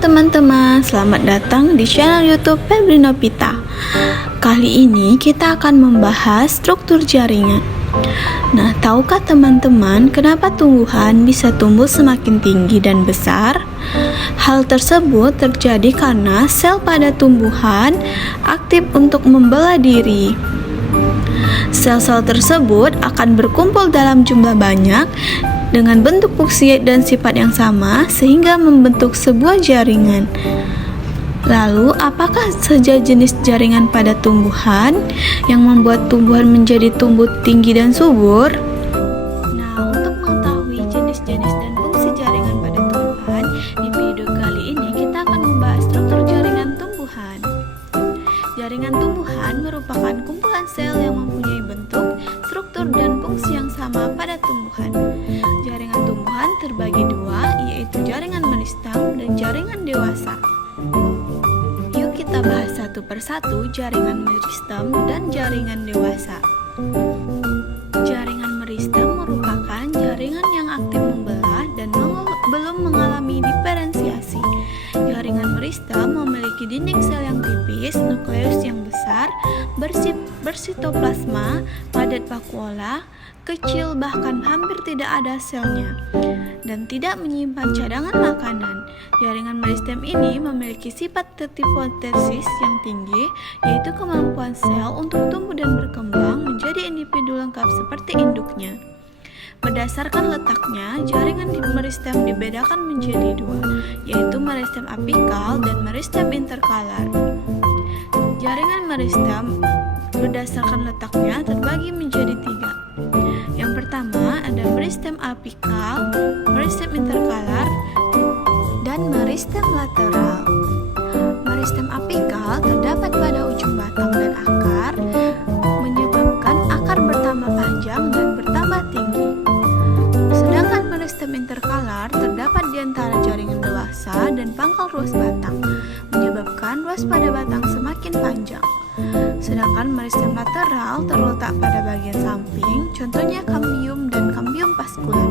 teman-teman, selamat datang di channel YouTube Febri Novita. Kali ini kita akan membahas struktur jaringan. Nah, tahukah teman-teman kenapa tumbuhan bisa tumbuh semakin tinggi dan besar? Hal tersebut terjadi karena sel pada tumbuhan aktif untuk membelah diri. Sel-sel tersebut akan berkumpul dalam jumlah banyak dengan bentuk fungsi dan sifat yang sama sehingga membentuk sebuah jaringan. Lalu, apakah saja jenis jaringan pada tumbuhan yang membuat tumbuhan menjadi tumbuh tinggi dan subur? Nah, untuk mengetahui jenis-jenis dan fungsi jaringan pada tumbuhan, di video kali ini kita akan membahas struktur jaringan tumbuhan. Jaringan tumbuhan merupakan kumpulan sel yang mempunyai bentuk, struktur, dan fungsi yang sama pada tumbuhan. Jaringan tumbuhan terbagi dua, yaitu jaringan meristem dan jaringan dewasa. Yuk kita bahas satu persatu jaringan meristem dan jaringan dewasa. Jaringan meristem merupakan jaringan yang aktif membelah dan belum mengalami diferensiasi. Jaringan meristem memiliki dinding sel yang tipis, nukleus yang besar, bersitoplasma, padat vakuola, kecil bahkan hampir tidak ada selnya, dan tidak menyimpan cadangan makanan. Jaringan meristem ini memiliki sifat tetifotesis yang tinggi, yaitu kemampuan sel untuk tumbuh dan berkembang menjadi individu lengkap seperti induknya. Berdasarkan letaknya, jaringan meristem dibedakan menjadi dua, yaitu meristem apikal dan meristem interkalar. Jaringan meristem berdasarkan letaknya terbagi menjadi tiga. Yang pertama ada meristem apikal, meristem interkalar, dan meristem lateral. Meristem apikal terdapat pada ujung batang dan akar, menyebabkan akar bertambah panjang dan bertambah tinggi. Sedangkan meristem interkalar terdapat di antara jaringan dewasa dan pangkal ruas batang, menyebabkan ruas pada batang semakin panjang. Sedangkan meristem lateral terletak pada bagian samping, contohnya kambium dan kambium vaskular,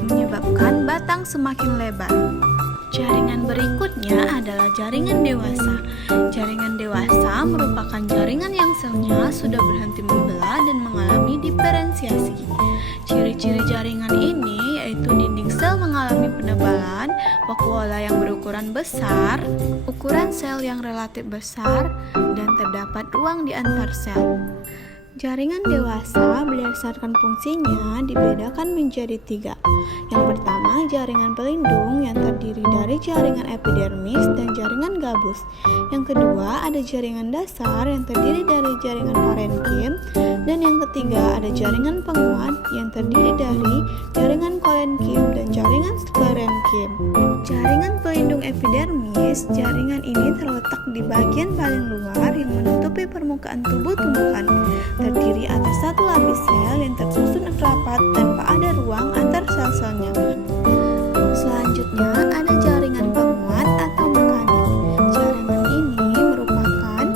menyebabkan batang semakin lebar. Jaringan berikutnya adalah jaringan dewasa. Jaringan dewasa merupakan jaringan yang selnya sudah berhenti membelah dan mengalami diferensiasi. Ciri-ciri jaringan ini yaitu dinding sel mengalami penebalan, vakuola yang berukuran besar, ukuran sel yang relatif besar, dan terdapat ruang di antar sel. Jaringan dewasa berdasarkan fungsinya dibedakan menjadi tiga. Yang pertama, jaringan pelindung yang terdiri dari jaringan epidermis dan jaringan gabus. Yang kedua, ada jaringan dasar yang terdiri dari jaringan parenkim. Dan yang ketiga, ada jaringan penguat yang terdiri dari jaringan kolenkim dan jaringan sklerenkim. Jaringan pelindung epidermis, jaringan ini terletak di bagian paling luar yang menutupi permukaan tubuh tumbuhan, terdiri atas satu lapis sel yang tersusun rapat tanpa ada ruang antar sel-selnya. Selanjutnya ada jaringan penguat atau mekanik. Jaringan ini merupakan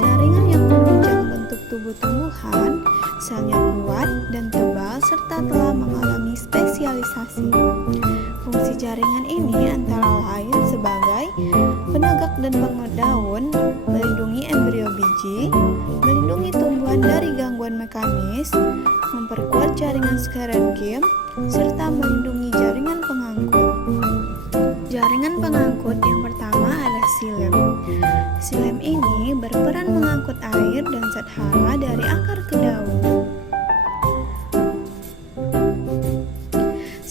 jaringan yang menunjang bentuk tubuh tumbuhan, selnya kuat dan tebal serta telah mengalami spesialisasi. Fungsi jaringan ini antara lain sebagai penegak dan penguat daun, melindungi embrio biji, melindungi tumbuhan dari gangguan mekanis, memperkuat jaringan sklerenkim, serta melindungi jaringan pengangkut. Jaringan pengangkut yang pertama adalah xilem. Xilem ini berperan mengangkut air dan zat hara dari akar ke daun.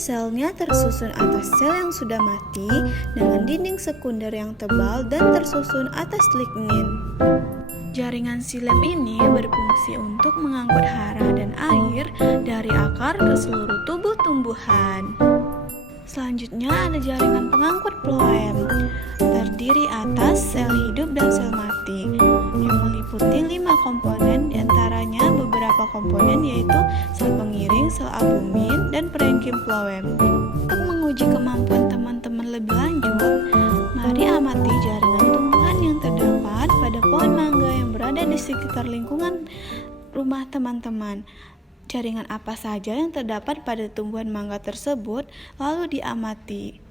Selnya tersusun atas sel yang sudah mati dengan dinding sekunder yang tebal dan tersusun atas lignin. Jaringan xilem ini berfungsi untuk mengangkut hara dan air dari akar ke seluruh tubuh tumbuhan. Selanjutnya ada jaringan pengangkut phloem, terdiri atas sel hidup dan sel mati, yang meliputi 5 komponen, diantaranya beberapa komponen yaitu sel pengiring, sel albumin, dan parenkim phloem. Untuk menguji kemampuan teman-teman lebih lanjut, mari amati jaringan tumbuhan yang terdapat pada pohon mangga yang berada di sekitar lingkungan rumah teman-teman. Jaringan apa saja yang terdapat pada tumbuhan mangga tersebut lalu diamati.